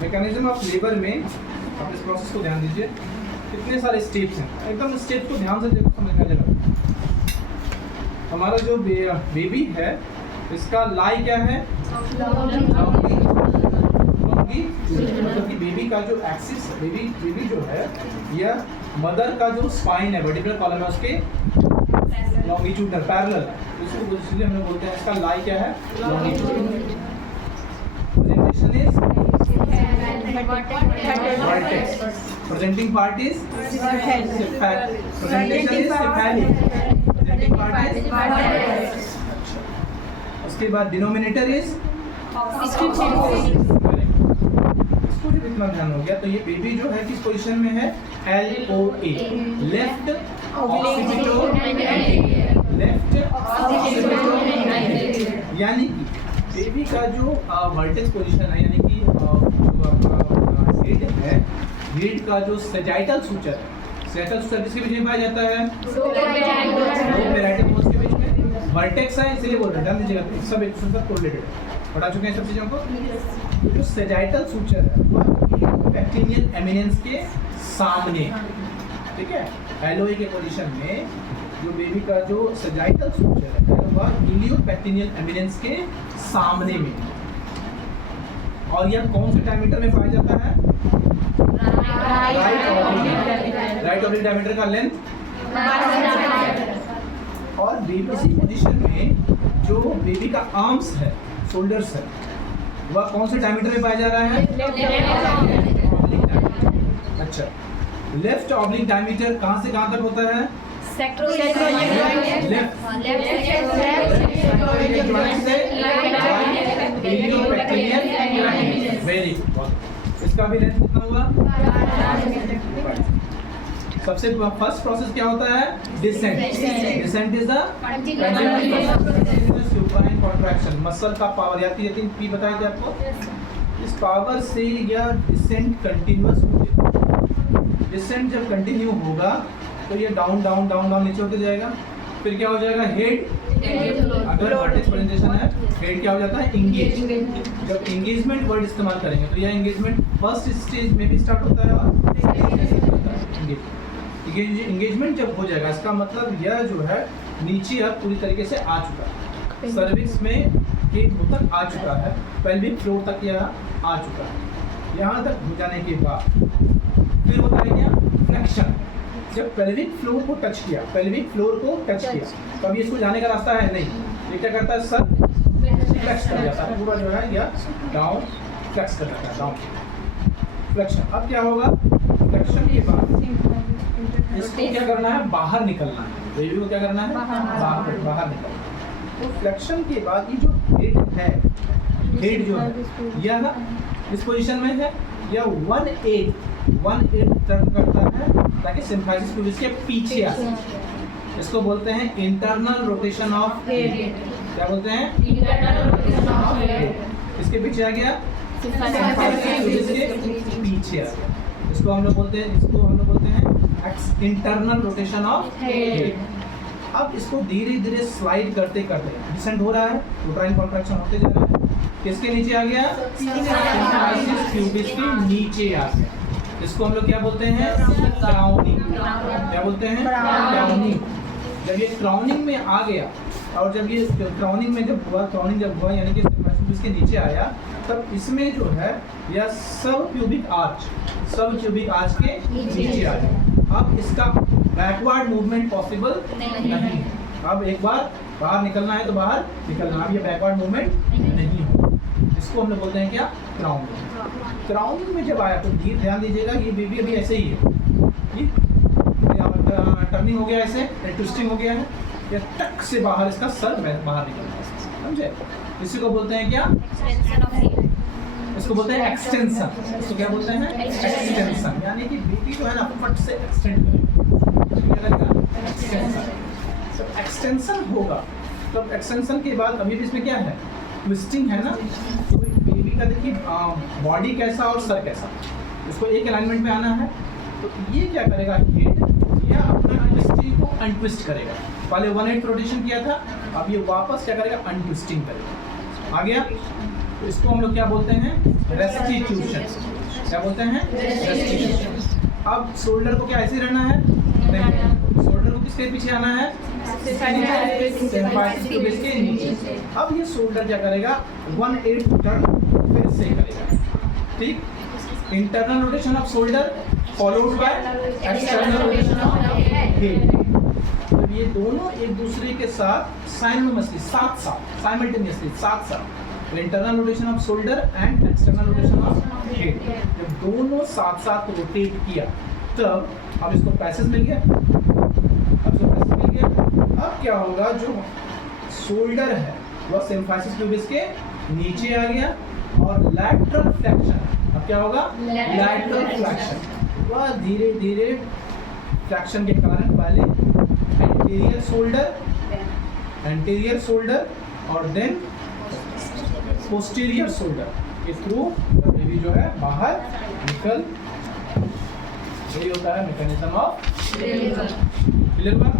Mechanism of labour में आप इस प्रोसेस को ध्यान दीजिए, कितने सारे स्टेप्स हैं, एकदम स्टेप को ध्यान से देखो, समझ में आ जाएगा। हमारा जो बेबी है इसका लाई क्या है, मतलब कि बेबी का जो एक्सिस, बेबी जो है यह मदर का जो स्पाइन है, वर्टिब्रल कॉलम है उसके लॉन्गिट्यूडनल पैरेलल, इसको इसलिए हम लोग बोलते हैं इसका लाई क्या है, longitudinal. Presentation is vertex, presenting part is presentation is cephalic, presenting part is vertex. उसके बाद डिनोमिनेटर इज इसको जब इतना ध्यान हो गया तो ये बेबी जो है किस पोजीशन में है, LOA, left occipital anterior, left occipital anterior, यानी कि बेबी का जो वर्टेक्स पोजीशन है, यानी कि जो आपका हेड है, हेड का जो सैजिटल सूचर है, सैजिटल सूचर किसके बीच में पाया जाता है, दो पैराइटल बोन्स के बीच में वर्टेक्स है, इसलिए बोल रहे हैं, ध्यान दीजिएगा, सब एक दूसरे से कोरिलेटेड है, पढ़ा चुके हैं सब चीजों को। जो सैजिटल सूचर है वह पैक्टिनियल एमिनेंस के सामने, ठीक है, LOA के पोजीशन में जो बेबी का जो सैजिटल सूचर है वह इलियोपैक्टिनियल एमिनेंस के सामने में, और यह कौन से डायमीटर में पाया जाता है, राइट ऑब्लिक डायमीटर का लेंथ, और बेबी इसी पोजीशन में जो बेबी का आर्म्स है, शोल्डर्स है, वह कौन से डायमीटर में पाया जा रहा है, अच्छा, लेफ्ट ऑब्लिक डायमीटर कहां से कहां तक होता है, वेरी गुड। इसका भी लेंथ कितना हुआ, सबसे फर्स्ट प्रोसेस क्या होता है, descent, descent is the supine contraction, muscle का पावर, या 3 P बताए थे आपको, इस पावर से यह डिसेंट कंटिन्यूअस हो जाएगा। डिसेंट जब कंटिन्यू होगा तो ये डाउन डाउन डाउन डाउन नीचे होते जाएगा, फिर क्या हो जाएगा, हेड, अगर वर्टेक्स प्रेजेंटेशन है, हेड क्या हो जाता है, इंगेज। जब एंगेजमेंट वर्ड इस्तेमाल करेंगे तो यह एंगेजमेंट फर्स्ट स्टेज में भी स्टार्ट होता है और एंगेजमेंट जब हो जाएगा इसका मतलब यह जो है नीचे अब पूरी तरीके से आ चुका है, सर्विक्स में हेड तक आ चुका है, पेल्विक फ्लोर तक यह आ चुका है। यहाँ तक हो जाने के बाद फिर होता है क्या, फ्लेक्शन। जब पेल्विक फ्लोर को टच किया, पेल्विक फ्लोर को टच किया, तो अभी इसको जाने का रास्ता है नहीं, ये क्या करता है, सर फ्लेक्स कर जाता है, पूरा जो है यह डाउन फ्लेक्स कर जाता है, डाउन फ्लेक्शन। अब क्या होगा, फ्लेक्शन के बाद इसको क्या करना है, बाहर निकलना है, बेबी को क्या करना है, बाहर निकलना है। तो फ्लेक्शन के बाद ये जो हेड है, हेड जो है यह इस पोजीशन में है, यह 1/8 टर्न करता है ताकि सिम्फाइसिस प्यूबिस के पीछे आ सके। इसको बोलते हैं इंटरनल रोटेशन ऑफ हेड। क्या बोलते हैं, इंटरनल रोटेशन ऑफ हेड। इसके पीछे आ गया, सिम्फाइसिस प्यूबिस के पीछे आ गया, इसको हम लोग बोलते हैं इंटरनल रोटेशन ऑफ हेड। अब इसको धीरे धीरे स्लाइड करते करते डिसेंट हो रहा है, यूट्राइन कॉन्ट्रैक्शन होते जा रहा है, किसके नीचे आ गया, सिम्फाइसिस प्यूबिस के नीचे आ गया। इसको हम लोग क्या बोलते हैं, क्राउनिंग। क्या बोलते हैं, क्राउनिंग। जब ये क्राउनिंग में आ गया, और जब ये क्राउनिंग में जब हुआ यानी कि सिम्फाइसिस प्यूबिस के नीचे आया, तब इसमें जो है यह सब प्यूबिक आर्च के नीचे आ गया। अब इसका बैकवर्ड मूवमेंट पॉसिबल नहीं है। अब एक बार बाहर निकलना है तो बाहर निकलना, अब ये बैकवर्ड मूवमेंट नहीं हो। इसको हम लोग बोलते हैं क्या, क्राउनिंग। क्राउनिंग में जब आया तो ध्यान दीजिएगा, ये बेबी अभी ऐसे ही है, टर्निंग हो गया, ऐसे ट्विस्टिंग हो गया है, या टक से बाहर इसका सर बाहर निकल रहा है, समझे। इसी को बोलते हैं क्या, इसको बोलते हैं एक्सटेंशन। इसको क्या बोलते हैं, एक्सटेंशन, यानी कि बेबी जो है ना फट से एक्सटेंड करेगा, जब एक्सटेंशन होगा तब एक्सटेंशन के बाद अभी भी इसमें क्या है, ट्विस्टिंग है ना। तो बेबी का देखिए बॉडी कैसा और सर कैसा, इसको एक अलाइनमेंट में आना है, तो ये क्या करेगा, हेड या अपना ट्विस्टिंग को अनट्विस्ट करेगा। पहले 1/8 रोटेशन किया था, अब ये वापस क्या करेगा, अनट्विस्टिंग करेगा। आ गया, तो इसको हम लोग क्या बोलते हैं, रेस्टिट्यूशन। क्या बोलते हैं? रेस्टिट्यूशन। अब शोल्डर को क्या ऐसे ही रहना है? नहीं, शोल्डर को किसके पीछे आना है? सिम्फाइसिस प्यूबिस के नीचे। अब ये शोल्डर क्या करेगा? 180 टर्न फिर से करेगा, ठीक। Internal rotation off shoulder followed by external rotation of head. तो ये दोनों एक दूसरे के साथ साइमल्टेनियसली साइमल्टेनियसली साथ internal rotation off shoulder and external rotation of head जब दोनों साथ साथ रोटेट किया तब अब इसको पैसेज मिल गया। अब क्या होगा? जो शोल्डर है वह सिम्फाइसिस प्यूबिस के नीचे आ गया और लैटरल फ्लैक्शन। अब क्या होगा? Lateral flexion. वह धीरे धीरे फ्लैक्शन के कारण पहले एंटीरियर शोल्डर और देन पोस्टीरियर शोल्डर के थ्रू बेबी जो है बाहर निकल। यही होता है मैकेनिज्म ऑफ क्लियर हुआ?